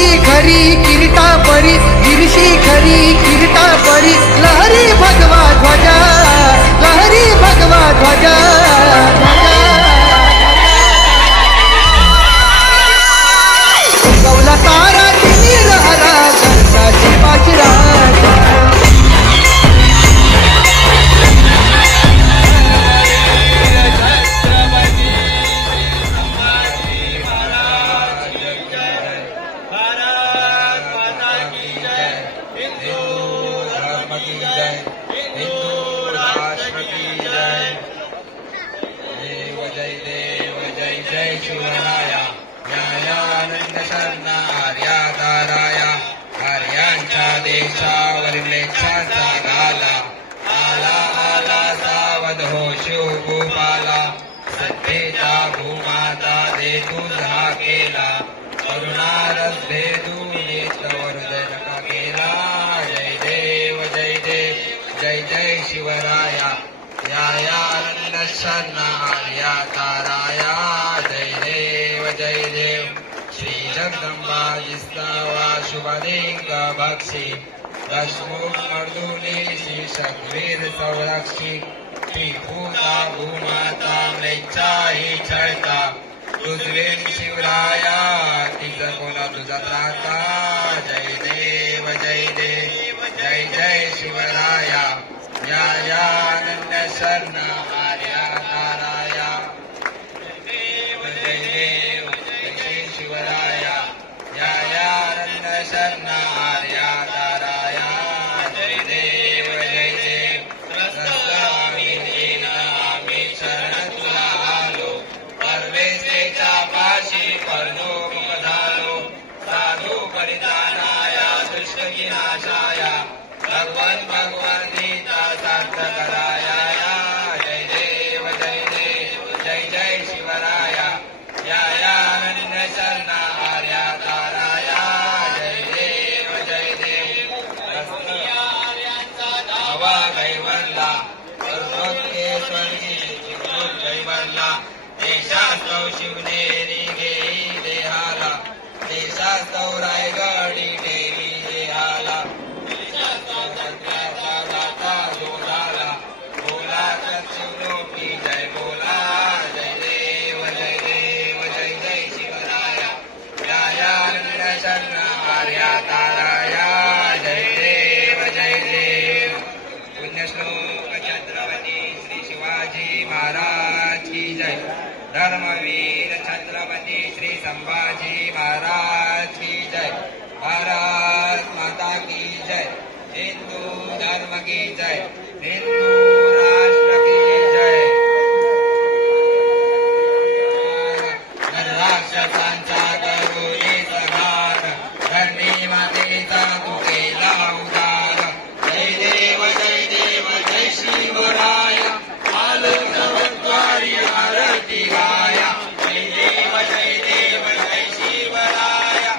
गिरशी खरी किरीटा परी गिरशी खरी किरीटा परी लहरी भगवा ध्वजा लहरी भगवा ध्वजा गौला तारा तिनी रहरा घरच्याची पाचरा दशमुख मर्दुनी श्री शक्वीर संरक्षी त्रिभुता भूमाता म्लेच्छा ही छळता तुझवेन शिवराया तिचं कोणा तुझा त्राता जय देव जय देव जय जय शिवराया न्यायानंद शरण आर्या ताराया जय देव जय जय शिवराया न्यायानंद शरण आर्या शिवनेरी गेली देहाला देशास्तव रायगडी गेली देहाला देशाचा जो झाला बोला शिवलोकी जय बोला जय देव जय देव जय जय शिवराया न्यायानंद शरण आर्या ताराया जय देव जय देव पुण्यश्लोक छत्रपती श्री शिवाजी महाराज की जय धर्मवीर छत्रपती श्री संभाजी महाराज की जय भारत माता की जय हिंदू धर्म की जय हिंदू राष्ट्र की जय राक्षसांचा करुणी संहार धरणी मातेचा तू केला उद्धार जय देव जय शिवराय आलो नवद्वारी आरती गाया जय देव जय शिवराया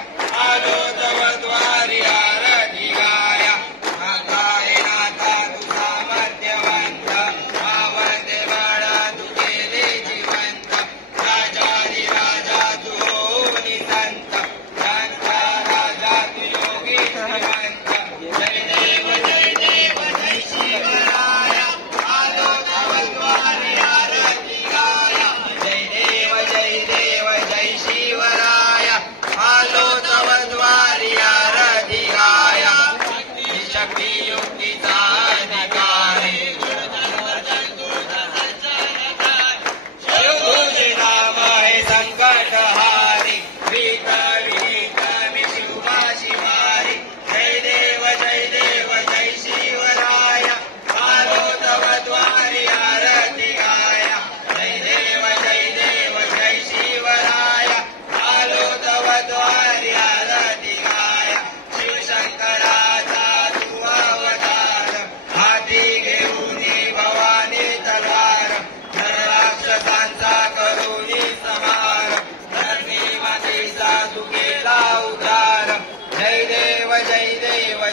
आलो नवद्वारी आरती गाया नाथा हे नाथा तू सामर्थ्यवंत आवडते बाळा तू केले जिवंत राजारी राजा तू होऊन संत संता राजा तू योगी श्रीमंत जय देव जय शिवराया आलो नवद्वारी आरती गाया जय देव जय शिवराया आलो नवद्वारी आरती गाया शक्ती युक्तीचा अधिकारी शिवभुजे नाम हे संकटहारी भीत विनीत मी शिवमाशी मारी जय देव जय शिवराया आलो नवद्वारी आरती गाया जय देव जय शिवराया आलो नवद्वारी आरती गाया शिवशंकराचा तू अवतार हाती घेऊन भवानी तलवार राक्षसांचा करुणी संहार धरणी मातेचा तू केला उद्धार जय देव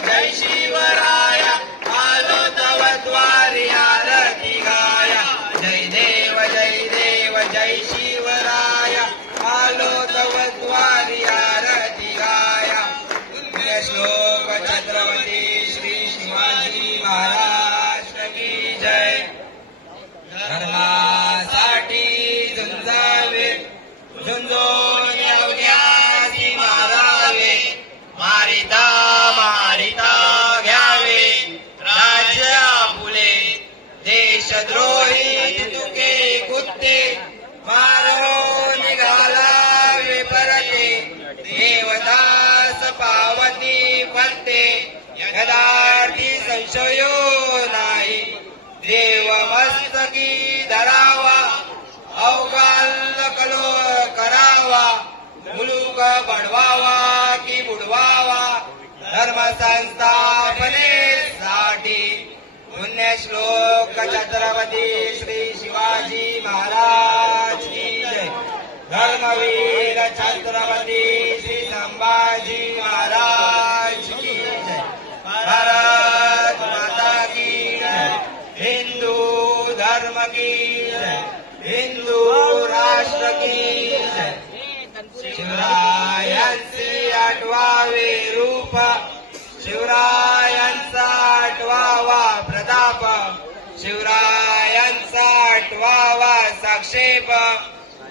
जय शिवराया आलो नवद्वारी आरती गाया जय देव जय शिवराया आलो नवद्वारी आरती गाया श्लोक छत्रपती श्री शिवाजी महाराज की जय. धर्मासाठी झुंजावे, झुंजून येऊन्यासी मारावे, मारिता मारिता घ्यावे राज्य आपुले. देशद्रोही तुके कुत्ते मारो निघालावे परते. देवदास पावती पत्ते यदार्थी संशयो नाही. देव मस्तकी धरावा अवगाल कलो करावा. मुलुक बडवावा की बुडवावा धर्म संस्थापनेसाठी. पुण्यश्लोक छत्रपती श्री शिवाजी महाराज की जय. धर्मवीर छत्रपती श्री संभाजी महाराज की जय. भारत माता की जय. हिंदू धर्म की जय. हिंदू राष्ट्र की जय. शिवरायांचे आठवावे रूप, शिवरायांचा आठवावा प्रताप. शिवरायांचा आठवावा साक्षेप.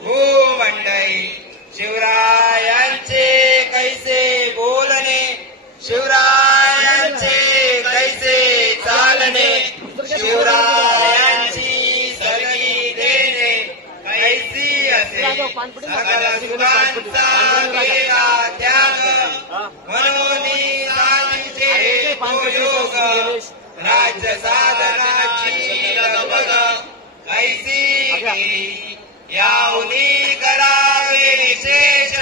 भूमंडळी शिवरायांचे कैसे बोलणे, शिवरायांचे कैसे चालणे. शिवरायांची सलगी देणे कैसी असे. सकल सुखांचा केला त्याग, म्हणून साधीचे तो योग. राज्य साधनाची लगबग कैसी केली. याहुनी करावे विशेष,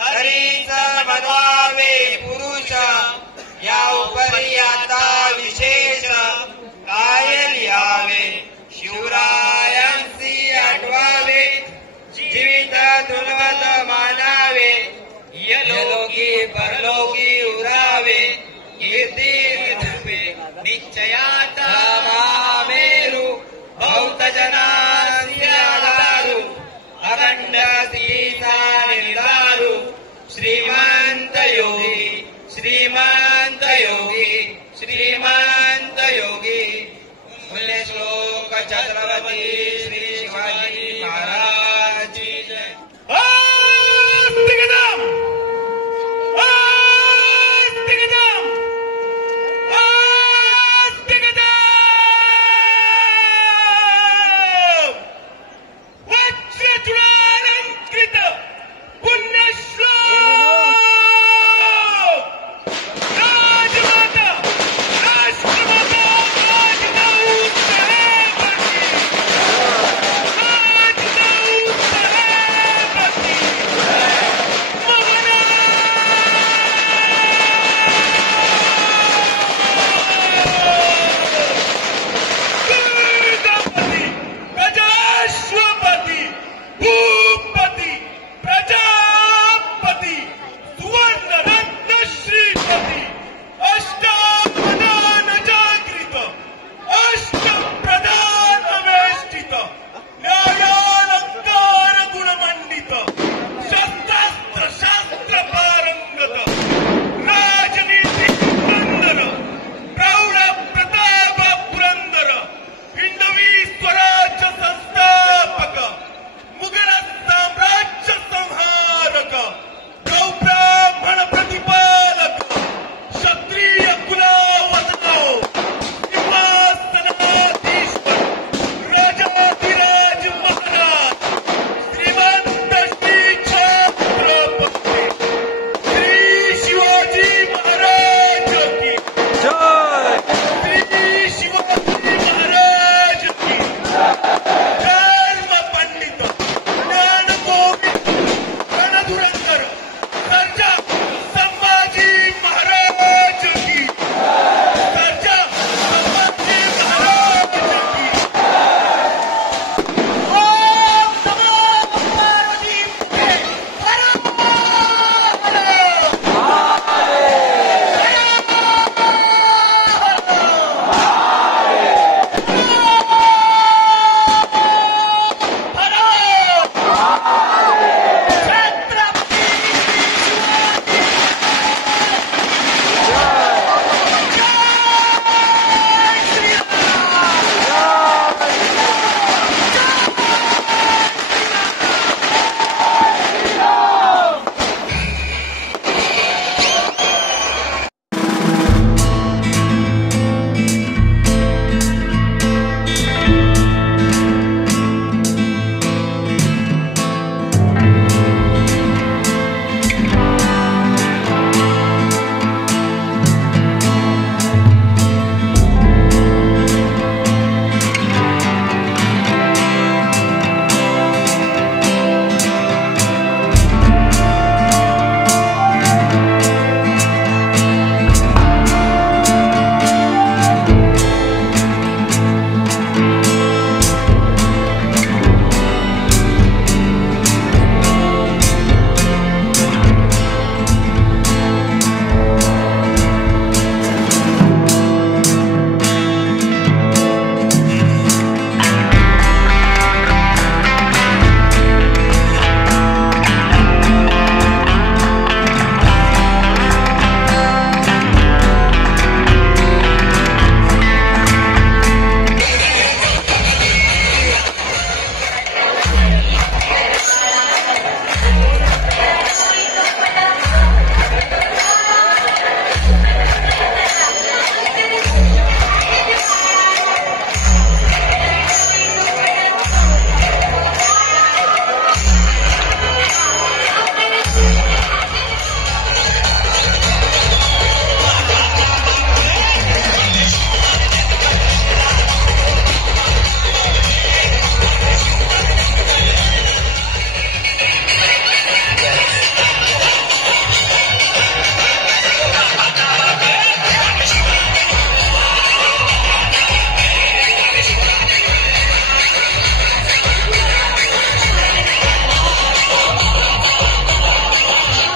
तरीच बनवावे पुरुष. या उपरी आता विशेष काय लिहावे. शिवरायांची आठवावे, जीवित दुर्वत मानावे. यलोकी परलोकी उरावे, कीर्ती निधवे निश्चयात. मेरू बहुत जनारू, अखंड सीता निर्धारू. श्रीमंत योगी, श्रीमंत योगी, श्रीमंत योगी. पुण्यश्लोक छत्रपती श्री